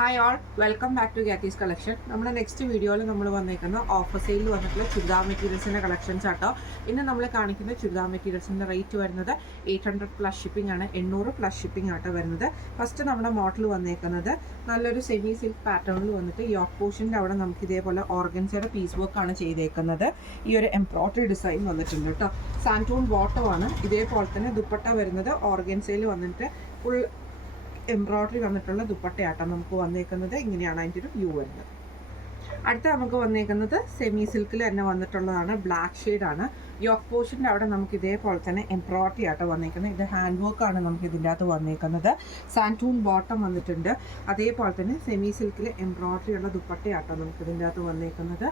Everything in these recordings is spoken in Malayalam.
Hi all, welcome back to ഗാറ്റീസ് കളക്ഷൻ. നമ്മുടെ നെക്സ്റ്റ് വീഡിയോയിൽ നമ്മൾ വന്നേക്കുന്ന ഓഫർ സെയിലിൽ വന്നിട്ടുള്ള ചുരിദാർ മെറ്റീരിയൽസിൻ്റെ കളക്ഷൻസ് ആട്ടോ. ഇന്ന് നമ്മൾ കാണിക്കുന്ന ചുരിദാർ മെറ്റീരിയൽസിൻ്റെ റേറ്റ് വരുന്നത് 800+ ഷിപ്പിംഗ് ആണ്, 800+ ഷിപ്പിംഗ് ആട്ടോ വരുന്നത്. ഫസ്റ്റ് നമ്മുടെ മോഡൽ വന്നേക്കുന്നത് നല്ലൊരു സെമി സിൽക്ക് പാറ്റേണിൽ വന്നിട്ട് യോക്ക് പോർഷൻ്റെ അവിടെ നമുക്ക് ഇതേപോലെ ഓർഗൻസയുടെ പീസ് വർക്കാണ് ചെയ്തേക്കുന്നത്. ഈ ഒരു എംബ്രോയിഡറി ഡിസൈൻ വന്നിട്ടുണ്ട് കേട്ടോ. സാൻറ്റൂൺ ബോട്ടമാണ്. ഇതേപോലെ തന്നെ ദുപ്പട്ട വരുന്നത് ഓർഗൻസയിൽ വന്നിട്ട് ഫുൾ എംബ്രോയിഡറി വന്നിട്ടുള്ള ദുപ്പട്ടയാട്ടം നമുക്ക് വന്നേക്കുന്നത്. ഇങ്ങനെയാണ് അതിൻ്റെ ഒരു വ്യൂ വരുന്നത്. അടുത്ത നമുക്ക് വന്നേക്കുന്നത് സെമി സിൽക്കിൽ തന്നെ വന്നിട്ടുള്ളതാണ്. ബ്ലാക്ക് ഷെയ്ഡാണ്. യോക്ക് പോർഷൻ്റെ അവിടെ നമുക്ക് ഇതേപോലെ തന്നെ എംബ്രോയിഡറി ആട്ടോ വന്നേക്കുന്നത്. ഇത് ഹാൻഡ് വർക്കാണ് നമുക്ക് ഇതിൻ്റെ അകത്ത് വന്നേക്കുന്നത്. സാൻറ്റൂൺ ബോട്ടം വന്നിട്ടുണ്ട്. അതേപോലെ തന്നെ സെമി സിൽക്കിൽ എംബ്രോയിഡറി ഉള്ള ദുപ്പട്ടയാട്ടോ നമുക്ക് ഇതിൻ്റെ അകത്ത് വന്നേക്കുന്നത്.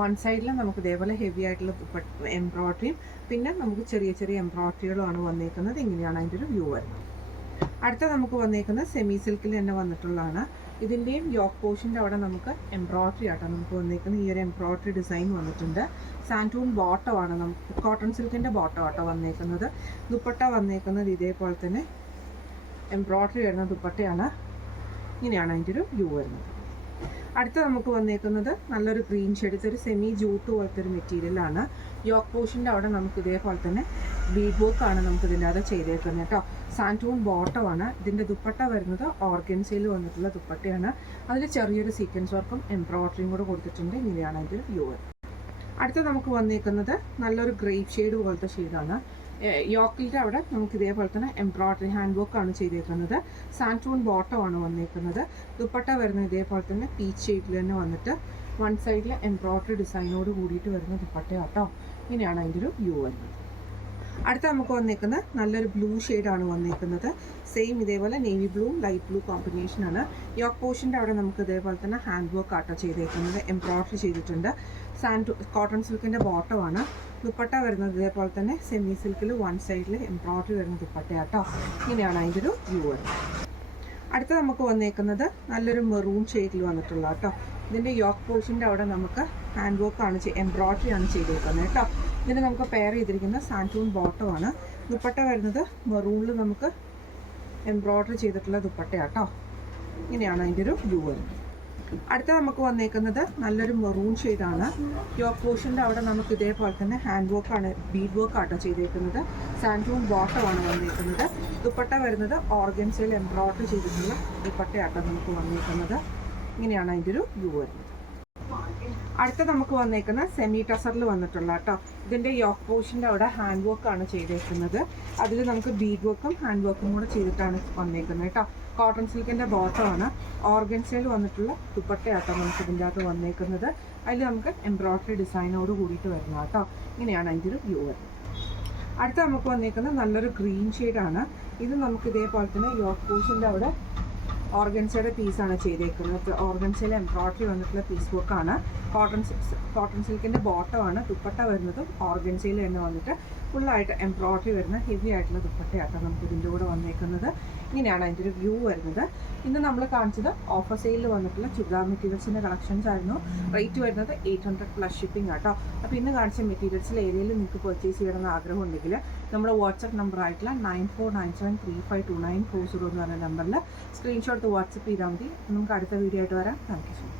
വൺ സൈഡിൽ നമുക്ക് ഇതേപോലെ ഹെവി ആയിട്ടുള്ള എംബ്രോയിഡറിയും പിന്നെ നമുക്ക് ചെറിയ ചെറിയ എംബ്രോയിഡറികളുമാണ് വന്നേക്കുന്നത്. ഇങ്ങനെയാണ് അതിൻ്റെ ഒരു വ്യൂ വരുന്നത്. അടുത്ത നമുക്ക് വന്നേക്കുന്നത് സെമി സിൽക്കിൽ തന്നെ വന്നിട്ടുള്ളതാണ്. ഇതിൻ്റെയും യോക്ക് പോർഷൻ്റെ അവിടെ നമുക്ക് എംബ്രോയിഡറി ആട്ടോ നമുക്ക് വന്നേക്കുന്നത്. ഈ ഒരു എംബ്രോയിഡറി ഡിസൈൻ വന്നിട്ടുണ്ട്. സാൻറ്റൂൺ ബോട്ടമാണ്, നമുക്ക് കോട്ടൺ സിൽക്കിൻ്റെ ബോട്ടം ആട്ടോ വന്നേക്കുന്നത്. ദുപ്പട്ട വന്നേക്കുന്നത് ഇതേപോലെ തന്നെ എംബ്രോയിഡറി വരുന്ന ദുപ്പട്ടയാണ്. ഇങ്ങനെയാണ് അതിൻ്റെ ഒരു വ്യൂ വരുന്നത്. അടുത്ത നമുക്ക് വന്നേക്കുന്നത് നല്ലൊരു ഗ്രീൻ ഷെയ്ഡ്, ഇതൊരു സെമി ജൂട്ട് പോലത്തെ ഒരു മെറ്റീരിയലാണ്. യോക്ക് പോർഷൻ്റെ അവിടെ നമുക്ക് ഇതേപോലെ തന്നെ ബീഡ് വർക്കാണ് നമുക്ക് ഇതിൻ്റെ അത് ചെയ്തേക്കുന്നത് കേട്ടോ. സാൻറ്റൂൺ ബോട്ടമാണ്. ഇതിൻ്റെ ദുപ്പട്ട വരുന്നത് ഓർഗൻസയിൽ വന്നിട്ടുള്ള ദുപ്പട്ടയാണ്. അതിൽ ചെറിയൊരു സീക്വൻസ് വർക്കും എംബ്രോയിഡറിയും കൂടെ കൊടുത്തിട്ടുണ്ട്. ഇങ്ങനെയാണ് അതിൻ്റെ വ്യൂ. അടുത്ത നമുക്ക് വന്നേക്കുന്നത് നല്ലൊരു ഗ്രേപ്പ് ഷെയ്ഡ് പോലത്തെ ഷെയ്ഡാണ്. യോക്കിൻ്റെ അവിടെ നമുക്ക് ഇതേപോലെ തന്നെ എംബ്രോയിഡറി ഹാൻഡ് വർക്കാണ് ചെയ്തേക്കുന്നത്. സാൻറ്റൂൺ ബോട്ടമാണ് വന്നേക്കുന്നത്. ദുപ്പട്ട വരുന്നത് ഇതേപോലെ തന്നെ പീച്ച് ഷെയ്ഡിൽ തന്നെ വന്നിട്ട് വൺ സൈഡിൽ എംബ്രോയിഡറി ഡിസൈനോട് കൂടിയിട്ട് വരുന്ന ദുപ്പട്ടയാട്ടോ. ഇങ്ങനെയാണ് അതിൻ്റെ ഒരു വ്യൂ വരുന്നത്. അടുത്ത നമുക്ക് വന്നേക്കുന്നത് നല്ലൊരു ബ്ലൂ ഷെയ്ഡാണ് വന്നേക്കുന്നത്. സെയിം ഇതേപോലെ നേവി ബ്ലൂ ലൈറ്റ് ബ്ലൂ കോമ്പിനേഷനാണ്. യോക്ക് പോർഷൻ്റെ അവിടെ നമുക്ക് ഇതേപോലെ തന്നെ ഹാൻഡ് വർക്ക് ആട്ടോ ചെയ്തേക്കുന്നത്. എംബ്രോയിഡറി ചെയ്തിട്ടുണ്ട്. കോട്ടൺ സിൽക്കിൻ്റെ ബോട്ടമാണ്. ദുപ്പട്ട വരുന്നത് ഇതേപോലെ തന്നെ സെമി സിൽക്കിൽ വൺ സൈഡിൽ എംബ്രോയിഡറി വരുന്ന ദുപ്പട്ടയാട്ടോ. ഇങ്ങനെയാണ് അതിൻ്റെ ഒരു വ്യൂ വരുന്നത്. അടുത്ത നമുക്ക് വന്നേക്കുന്നത് നല്ലൊരു മെറൂൺ ഷെയ്ഡിൽ വന്നിട്ടുള്ള കേട്ടോ. ഇതിൻ്റെ യോക്ക് പോർഷൻ്റെ അവിടെ നമുക്ക് ഹാൻഡ് വർക്കാണ് എംബ്രോയിഡറി ആണ് ചെയ്തേക്കുന്നത് കേട്ടോ. ഇതിന് നമുക്ക് പെയർ ചെയ്തിരിക്കുന്ന സാൻറ്റൂൺ ബോട്ടമാണ്. ദുപ്പട്ട വരുന്നത് മെറൂണിൽ നമുക്ക് എംബ്രോയിഡറി ചെയ്തിട്ടുള്ള ദുപ്പട്ടയാട്ടോ. ഇങ്ങനെയാണ് അതിൻ്റെ ഒരു വ്യൂ വരുന്നത്. അടുത്ത നമുക്ക് വന്നേക്കുന്നത് നല്ലൊരു മെറൂൺ ഷെയ്ഡാണ്. യോക്ക് പോർഷൻ്റെ അവിടെ നമുക്ക് ഇതേപോലെ തന്നെ ഹാൻഡ് വർക്കാണ്, ബീഡ് വർക്കാട്ടോ ചെയ്തേക്കുന്നത്. സാൻറ്റൂൺ ബോട്ടമാണ് വന്നേക്കുന്നത്. ദുപ്പട്ട വരുന്നത് ഓർഗൻസയിൽ എംബ്രോയിഡറി ചെയ്തിട്ടുള്ള ദുപ്പട്ടയാട്ടോ നമുക്ക് വന്നേക്കുന്നത്. ഇങ്ങനെയാണ് അതിൻ്റെ ഒരു വ്യൂ വരുന്നത്. അടുത്ത നമുക്ക് വന്നേക്കുന്ന സെമി ടസറിൽ വന്നിട്ടുള്ള കേട്ടോ. ഇതിൻ്റെ യോക്ക് പോർഷൻ്റെ അവിടെ ഹാൻഡ് വർക്കാണ് ചെയ്തേക്കുന്നത്. അതിൽ നമുക്ക് ബീഡ് വർക്കും ഹാൻഡ് വർക്കും കൂടെ ചെയ്തിട്ടാണ് വന്നേക്കുന്നത് കേട്ടോ. കോട്ടൺ സിൽക്കിൻ്റെ ബോട്ടമാണ്. ഓർഗൻസയിൽ വന്നിട്ടുള്ള ദുപ്പട്ടയാട്ടോ നമുക്ക് ഇതിൻ്റെ അകത്ത് വന്നേക്കുന്നത്. അതിൽ നമുക്ക് എംബ്രോയിഡറി ഡിസൈനോട് കൂടിയിട്ട് വരുന്ന കേട്ടോ. ഇങ്ങനെയാണ് അതിൻ്റെ ഒരു വ്യൂ വരുന്നത്. അടുത്ത നമുക്ക് വന്നേക്കുന്നത് നല്ലൊരു ഗ്രീൻ ഷെയ്ഡാണ്. ഇത് നമുക്ക് ഇതേപോലെ തന്നെ യോക്ക് പോർഷൻ്റെ അവിടെ ഓർഗൻസയുടെ പീസാണ് ചെയ്തേക്കുന്നത്. ഓർഗൻസയിൽ എംബ്രോയിഡറി വന്നിട്ടുള്ള പീസ് വർക്കാണ്. കോട്ടൺ സിൽക്കിൻ്റെ ബോട്ടമാണ്. ദുപ്പട്ട വരുന്നതും ഓർഗൻസയിൽ തന്നെ വന്നിട്ട് ഫുള്ളായിട്ട് എംബ്രോയിഡറി വരുന്ന ഹെവി ആയിട്ടുള്ള ദുപ്പട്ടയാട്ടോ നമുക്ക് ഇതിൻ്റെ കൂടെ വന്നേക്കുന്നത്. ഇങ്ങനെയാണ് അതിൻ്റെ ഒരു വ്യൂ വരുന്നത്. ഇന്ന് നമ്മൾ കാണിച്ചത് ഓഫർ സെയിലിൽ വന്നിട്ടുള്ള ചുരിദാർ മെറ്റീരിയൽസിൻ്റെ കളക്ഷൻസ് ആയിരുന്നു. റേറ്റ് വരുന്നത് 800+ ഷിപ്പിംഗ് ആട്ടോ. അപ്പോൾ ഇന്ന് കാണിച്ച മെറ്റീരിയൽസിൽ ഏതെങ്കിലും നിങ്ങൾക്ക് പർച്ചേസ് ചെയ്യണമെന്ന് ആഗ്രഹം ഉണ്ടെങ്കിൽ നമ്മുടെ വാട്സപ്പ് നമ്പർ ആയിട്ടുള്ള 9497352940 എന്ന് പറഞ്ഞ നമ്പറിൽ സ്ക്രീൻഷോട്ട് വാട്സപ്പ് ചെയ്താൽ മതി. നമുക്ക് അടുത്ത വീഡിയോ ആയിട്ട് വരാം. Thank you so much.